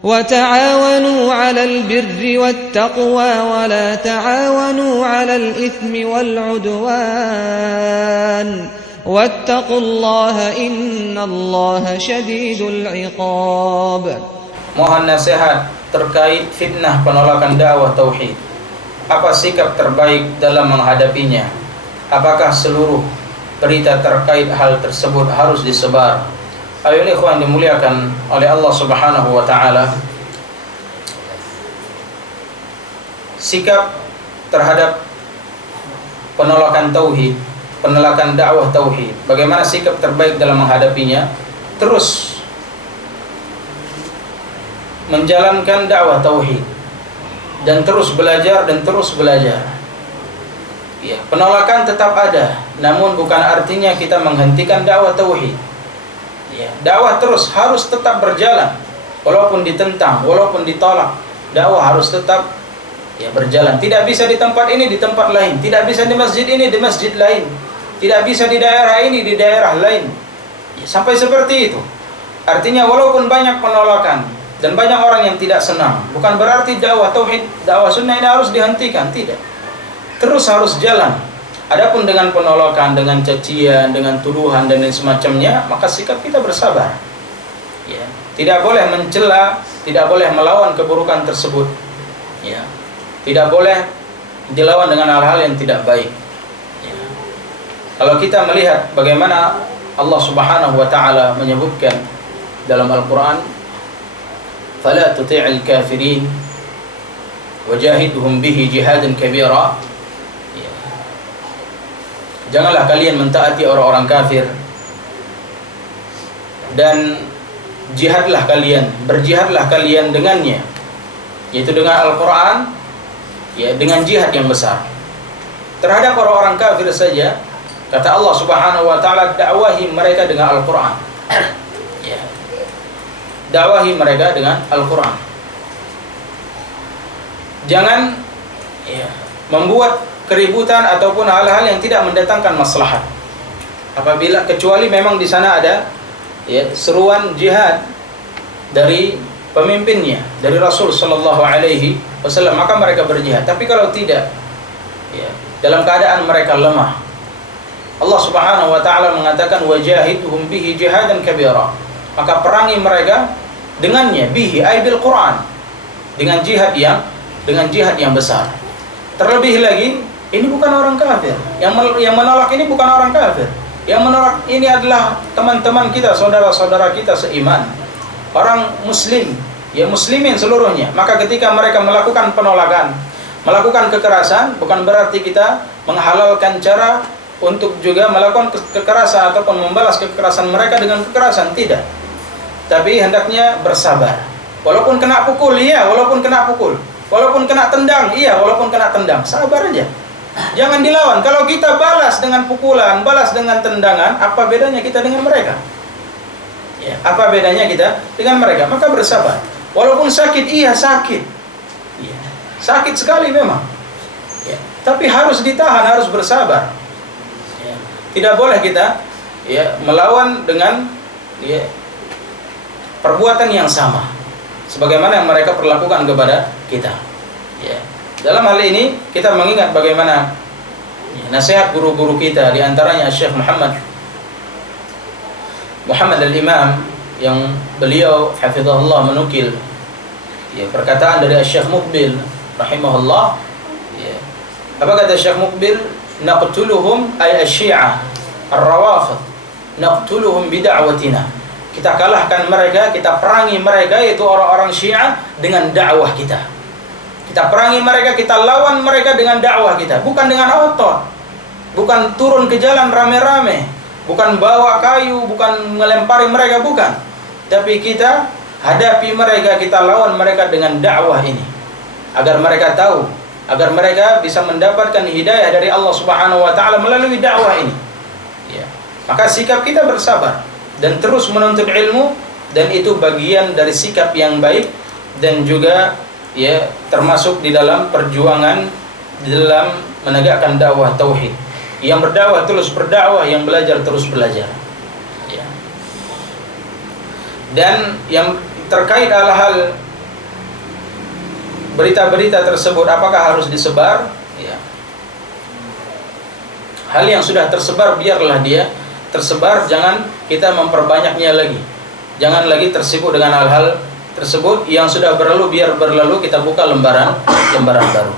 وتعاونوا على البر والتقوى ولا تعاونوا على الإثم والعدوان واتقوا الله إن الله شديد العقاب. Mohon nasihat terkait fitnah penolakan dakwah tauhid. Apa sikap terbaik dalam menghadapinya? Apakah seluruh berita terkait hal tersebut harus disebar? Ayo ikhwan dimuliakan oleh Allah Subhanahu wa taala. Sikap terhadap penolakan tauhid, penolakan dakwah tauhid. Bagaimana sikap terbaik dalam menghadapinya? Terus menjalankan dakwah tauhid dan terus belajar Ya, penolakan tetap ada, namun bukan artinya kita menghentikan dakwah tauhid. Ya, dakwah terus harus tetap berjalan, walaupun ditentang, walaupun ditolak, dakwah harus tetap berjalan. Tidak bisa di tempat ini, di tempat lain. Tidak bisa di masjid ini, di masjid lain. Tidak bisa di daerah ini, di daerah lain. Ya, sampai seperti itu. Artinya walaupun banyak penolakan dan banyak orang yang tidak senang, bukan berarti dakwah tauhid, dakwah sunnah ini harus dihentikan. Tidak. Terus harus jalan. Adapun dengan penolakan, dengan cacian, dengan tuduhan dan lain semacamnya, maka sikap kita bersabar. Ya, tidak boleh mencela, tidak boleh melawan keburukan tersebut. Ya, tidak boleh dilawan dengan hal-hal yang tidak baik. Ya. Kalau kita melihat bagaimana Allah Subhanahu wa taala menyebutkan dalam Al-Qur'an, "Fala tuti'il kafirin wajahidhum bihi jihadan kabira." Janganlah kalian mentaati orang-orang kafir dan jihadlah kalian, berjihadlah kalian dengannya, yaitu dengan Al-Quran, ya, dengan jihad yang besar. Terhadap orang-orang kafir saja, kata Allah Subhanahu wa taala, dakwahi mereka dengan Al-Quran. Ya. Dakwahi mereka dengan Al-Quran. Jangan membuat keributan ataupun hal-hal yang tidak mendatangkan maslahat. Apabila kecuali memang di sana ada seruan jihad dari pemimpinnya, dari Rasul sallallahu alaihi wasallam, maka mereka berjihad. Tapi kalau tidak, dalam keadaan mereka lemah, Allah Subhanahu wa taala mengatakan wajahidhum bihi jihadan kabira. Maka perangi mereka dengannya, bihi ay bil Quran, dengan jihad yang besar. Terlebih lagi, ini bukan orang kafir. Yang menolak ini bukan orang kafir. Yang menolak ini adalah teman-teman kita, saudara-saudara kita seiman. Orang muslim, muslimin seluruhnya. Maka ketika mereka melakukan penolakan, melakukan kekerasan, bukan berarti kita menghalalkan cara untuk juga melakukan kekerasan ataupun membalas kekerasan mereka dengan kekerasan, tidak. Tapi hendaknya bersabar. Walaupun kena pukul, walaupun kena pukul. Walaupun kena tendang, walaupun kena tendang, sabar aja. Jangan dilawan. Kalau kita balas dengan pukulan, balas dengan tendangan, apa bedanya kita dengan mereka? Apa bedanya kita dengan mereka? Maka bersabar. Walaupun sakit, sakit. Sakit sekali memang. Tapi harus ditahan, harus bersabar. Tidak boleh kita melawan dengan perbuatan yang sama, sebagaimana yang mereka perlakukan kepada kita. Dalam hal ini kita mengingat bagaimana nasihat guru-guru kita, di antaranya Syekh Muhammad Al-Imam, yang beliau hafizahullah menukil perkataan dari Syekh Muqbil rahimahullah. Apa kata Syekh Muqbil? Naqtuluhum ay asy-syi'ah ar-rawafid, naqtuluhum bida'watina. Kita kalahkan mereka, kita perangi mereka, yaitu orang-orang Syiah, dengan dakwah kita. Kita perangi mereka, kita lawan mereka dengan dakwah kita, bukan dengan otot, bukan turun ke jalan rame-rame, bukan bawa kayu, bukan melempari mereka, bukan. Tapi kita hadapi mereka, kita lawan mereka dengan dakwah ini, agar mereka tahu, agar mereka bisa mendapatkan hidayah dari Allah Subhanahu wa taala melalui dakwah ini. Maka sikap kita bersabar dan terus menuntut ilmu, dan itu bagian dari sikap yang baik, dan juga termasuk di dalam perjuangan di dalam menegakkan dakwah tauhid. Yang berdakwah terus berdakwah, yang belajar terus belajar. Dan yang terkait hal-hal berita-berita tersebut apakah harus disebar? Ya. Hal yang sudah tersebar biarlah dia tersebar, jangan kita memperbanyaknya lagi. Jangan lagi tersibuk dengan hal-hal tersebut. Yang sudah berlalu biar berlalu, kita buka lembaran baru.